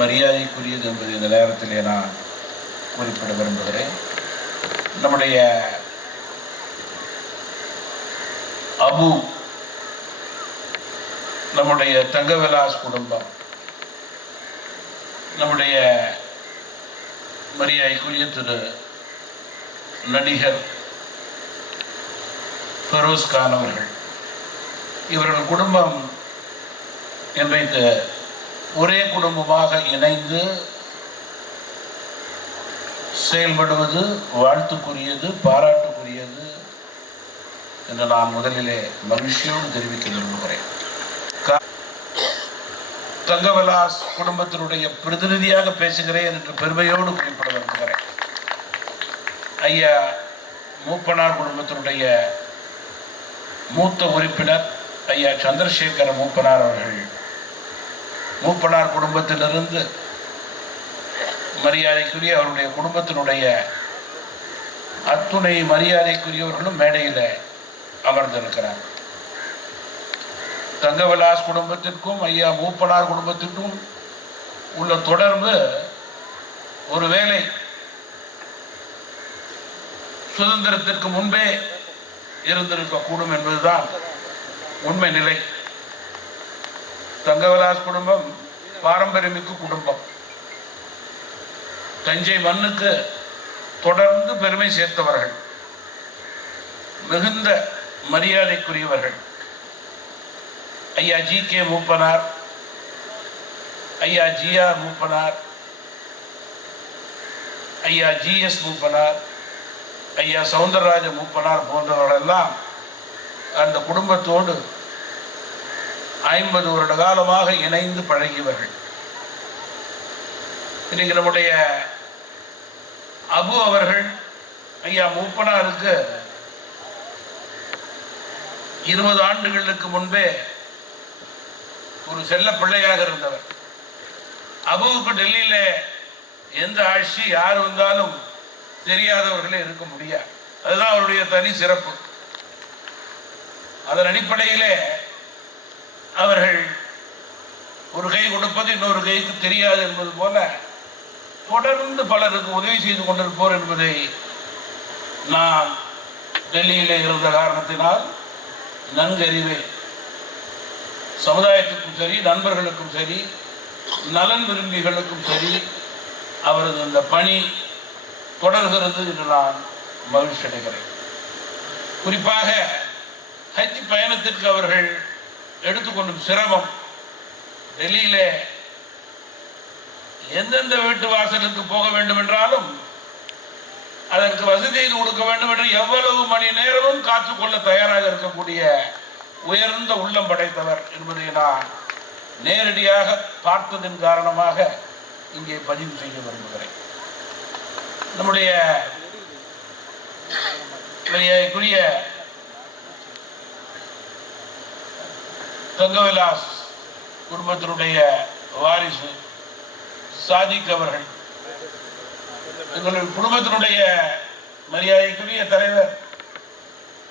மரியாதைக்குரியது என்பது இந்த நேரத்திலே நான் குறிப்பிட விரும்புகிறேன். நம்முடைய அபு, நம்முடைய தங்கவிலாஸ் குடும்பம், நம்முடைய மரியாதைக்குரிய திரு நடிகர் ஃபெரோஸ் கான் அவர்கள், இவர்கள் குடும்பம் இன்றைக்கு ஒரே குடும்பமாக இணைந்து செயல்படுவது வாழ்த்துக்குரியது, பாராட்டுக்குரியது என்று நான் முதலிலே மகிழ்ச்சியோடு தெரிவிக்க விரும்புகிறேன். தங்கவிலாஸ் குடும்பத்தினுடைய பிரதிநிதியாக பேசுகிறேன் என்று பெருமையோடு குறிப்பிட விரும்புகிறேன். ஐயா மூப்பனார் குடும்பத்தினுடைய மூத்த உறுப்பினர் ஐயா சந்திரசேகர மூப்பனார் அவர்கள் மூப்பனார் குடும்பத்திலிருந்து மரியாதைக்குரிய அவருடைய குடும்பத்தினுடைய அத்துணை மரியாதைக்குரியவர்களும் மேடையில் அமர்ந்திருக்கிறார். தங்கவிலாஸ் குடும்பத்திற்கும் ஐயா மூப்பனார் குடும்பத்திற்கும் உள்ள தொடர்பு ஒருவேளை சுதந்திரத்திற்கு முன்பே இருந்திருக்கக்கூடும் என்பதுதான் உண்மை நிலை. தங்கவிலாஸ் குடும்பம் பாரம்பரியமிக்க குடும்பம். தஞ்சை மண்ணுக்கு தொடர்ந்து பெருமை சேர்த்தவர்கள், மிகுந்த மரியாதைக்குரியவர்கள். ஐயா ஜி.கே. மூப்பனார், ஐயா ஜி.ஆர். மூப்பனார், ஐயா ஜி.எஸ். மூப்பனார், ஐயா சவுந்தரராஜ மூப்பனார் போன்றவர்களெல்லாம் அந்த குடும்பத்தோடு 50 வருட காலமாக இணைந்து பழகியவர்கள். இன்னைக்கு நம்முடைய அபு அவர்கள் ஐயா மூப்பனாருக்கு 20 ஆண்டுகளுக்கு முன்பே ஒரு செல்ல பிள்ளையாக இருந்தவர். அபுவுக்கு டெல்லியில் எந்த ஆட்சி யார் வந்தாலும் தெரியாதவர்களே இருக்க முடியாது. அதுதான் அவருடைய தனி சிறப்பு. அதன் அடிப்படையிலே அவர்கள் ஒரு கை கொடுப்பது இன்னொரு கைக்கு தெரியாது என்பது போல தொடர்ந்து பலருக்கு உதவி செய்து கொண்டிருப்போர் என்பதை நான் டெல்லியிலே இருந்த காரணத்தினால் நன்கு அறிவேன். சமுதாயத்துக்கும் சரி, நண்பர்களுக்கும் சரி, நலன் விரும்பிகளுக்கும் சரி அவரது அந்த பணி தொடர்கிறது என்று நான் மகிழ்ச்சி அடைகிறேன். குறிப்பாக ஹஜ் பயணத்திற்கு அவர்கள் எடுத்துக்கொள்ளும் சிரமம், டெல்லியிலே எந்தெந்த வீட்டு வாசலுக்கு போக வேண்டும் என்றாலும் அதற்கு வசதி செய்து கொடுக்க வேண்டும் என்று எவ்வளவு மணி நேரமும் காத்துக்கொள்ள தயாராக இருக்கக்கூடிய உயர்ந்த உள்ளம் படைத்தவர் என்பதை நான் நேரடியாக பார்த்ததன் காரணமாக இங்கே பதிவு செய்ய விரும்புகிறேன். நம்முடைய தங்கவிலாஸ் குடும்பத்தினுடைய வாரிசு சாதிக் அவர்கள், எங்களுடைய குடும்பத்தினுடைய மரியாதைக்குரிய தலைவர்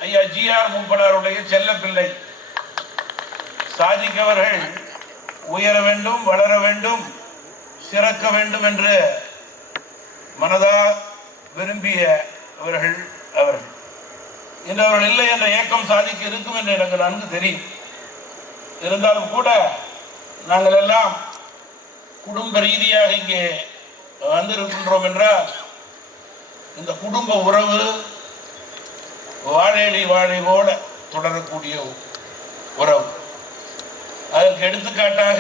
ஐயா ஜி.ஆர். மூப்பனாருடைய செல்ல பிள்ளை சாதிக் அவர்கள் உயர வேண்டும், வளர வேண்டும், சிறக்க வேண்டும் என்று மனதா விரும்பிய அவர்கள் இன்று அவர்கள் இல்லை என்ற ஏக்கம் சாதிக்க இருக்கும் என்று எனக்கு நன்கு தெரியும். இருந்தாலும் கூட நாங்கள் எல்லாம் குடும்ப ரீதியாக இங்கே வந்திருக்கின்றோம் என்றால் இந்த குடும்ப உறவு வாழை போல தொடரக்கூடிய உறவு. அதற்கு எடுத்துக்காட்டாக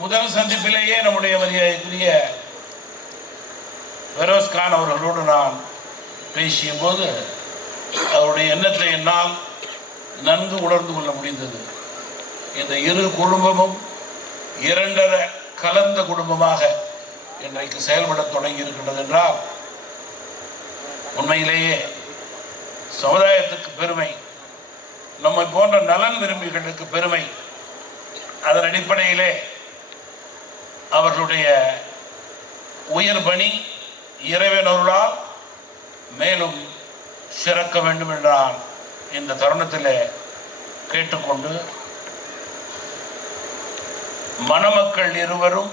முதல் சந்திப்பிலேயே நம்முடைய மரியாதைக்குரிய ஃபெரோஸ் கான் அவர்களோடு நான் பேசிய போது அவருடைய எண்ணத்தை என்னால் நன்கு உணர்ந்து கொள்ள முடிந்தது. இந்த இரு குடும்பமும் இரண்டரை கலந்த குடும்பமாக இன்றைக்கு செயல்பட தொடங்கி இருக்கின்றது என்றால் உண்மையிலேயே சமுதாயத்துக்கு பெருமை, நம்மை போன்ற நலன் விரும்பிகளுக்கு பெருமை. அதன் அடிப்படையிலே அவர்களுடைய உயர் பணி இறைவனருளால் மேலும் சிறக்க வேண்டும் என்றால் இந்த தருணத்தில் கேட்டுக்கொண்டு மணமக்கள் இருவரும்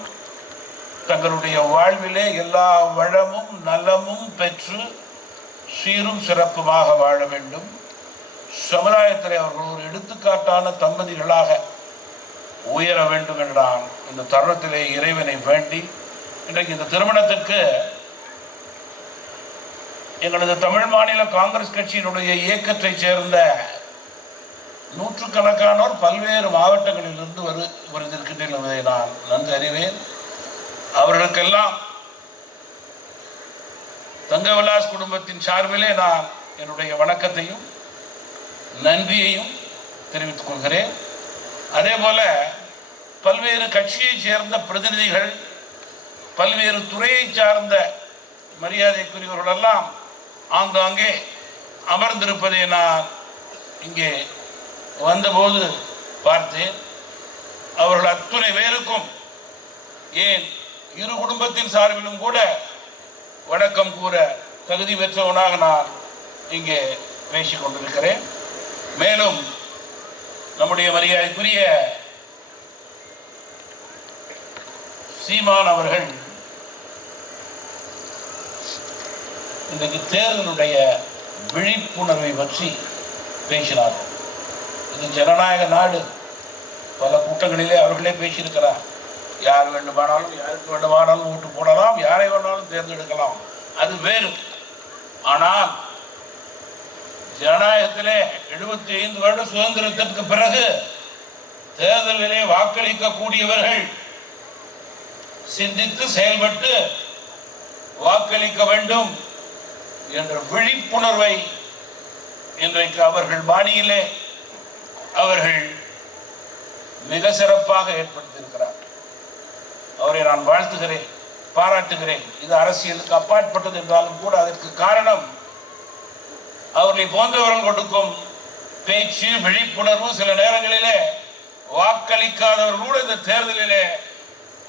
தங்களுடைய வாழ்விலே எல்லா வளமும் நலமும் பெற்று சீரும் சிறப்புமாக வாழ வேண்டும். சமுதாயத்திலே அவர்கள் ஒரு எடுத்துக்காட்டான தம்பதிகளாக உயர வேண்டும் என்றான் இந்த தருணத்திலே இறைவனை வேண்டி இன்றைக்கு இந்த திருமணத்திற்கு எங்களது தமிழ் மாநில காங்கிரஸ் கட்சியினுடைய இயக்கத்தை சேர்ந்த நூற்றுக்கணக்கானோர் பல்வேறு மாவட்டங்களிலிருந்து வருகின்றனர் என்பதை நான் நன்கு அறிவேன். அவர்களுக்கெல்லாம் தங்கவிலாஸ் குடும்பத்தின் சார்பிலே நான் என்னுடைய வணக்கத்தையும் நன்றியையும் தெரிவித்துக் கொள்கிறேன். அதே போல பல்வேறு கட்சியை சேர்ந்த பிரதிநிதிகள், பல்வேறு துறையை சார்ந்த மரியாதைக்குரியவர்களெல்லாம் ஆங்காங்கே அமர்ந்திருப்பதை நான் இங்கே வந்தபோது பார்த்தேன். அவர்கள் அத்துணை பேருக்கும் ஏன் இரு குடும்பத்தின் சார்பிலும் கூட வணக்கம் கூற தகுதி பெற்றவனாக நான் இங்கே பேசிக் கொண்டிருக்கிறேன். மேலும் நம்முடைய மரியாதைக்குரிய சீமான் அவர்கள் இன்றைக்கு தேர்தலுடைய விழிப்புணர்வை பற்றி பேசினார்கள். இது ஜனநாயக நாடு. பல கூட்டங்களிலே அவர்களே பேசியிருக்கிறார். யார் வேண்டுமானாலும் யாருக்கு வேண்டுமானாலும் ஓட்டு போடலாம், யாரை வேண்டாலும் தேர்ந்தெடுக்கலாம், அது வேறு. ஆனால் ஜனநாயகத்திலே 75 வருட சுதந்திரத்திற்கு பிறகு தேர்தலிலே வாக்களிக்கக்கூடியவர்கள் சிந்தித்து செயல்பட்டு வாக்களிக்க வேண்டும் என்ற விழிப்புணர்வை இன்றைக்கு அவர்கள் பாணியிலே அவர்கள் மிக சிறப்பாக ஏற்படுத்தியிருக்கிறார். அவரை நான் வாழ்த்துகிறேன், பாராட்டுகிறேன். இது அரசியலுக்கு அப்பாற்பட்டது என்றாலும் கூட அதற்கு காரணம் அவர்களை போன்றவர்கள் கொடுக்கும் பேச்சு, விழிப்புணர்வு. சில நேரங்களிலே வாக்களிக்காதவர்கள் கூட இந்த தேர்தலிலே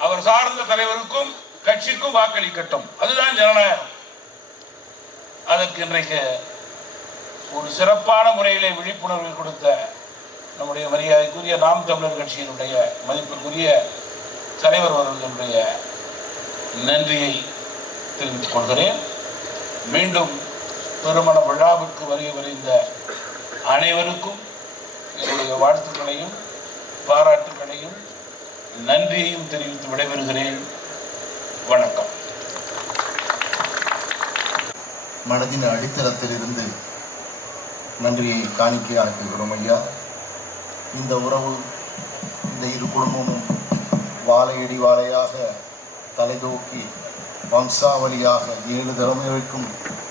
அவர் சார்ந்த தலைவருக்கும் கட்சிக்கும் வாக்களிக்கட்டும், அதுதான் ஜனநாயகம். அதற்கு இன்றைக்கு ஒரு சிறப்பான முறையிலே விழிப்புணர்வை கொடுத்த நம்முடைய மரியாதைக்குரிய நாம் தமிழர் கட்சியினுடைய மதிப்புக்குரிய தலைவர் அவர்களுடைய நன்றியை தெரிவித்துக் கொள்கிறேன். மீண்டும் திருமண விழாவுக்கு வருகின்ற அனைவருக்கும் என்னுடைய வாழ்த்துக்களையும் பாராட்டுக்களையும் நன்றியையும் தெரிவித்து விடைபெறுகிறேன். வணக்கம். மனதின் அடித்தளத்திலிருந்து நன்றியை காணிக்கையாக்குகிறோம் ஐயா. இந்த உறவு, இந்த இரு குடும்பமும் வாழையடி வாழையாக தலைதூக்கி வம்சாவளியாக 7 தலைமுறைக்கும்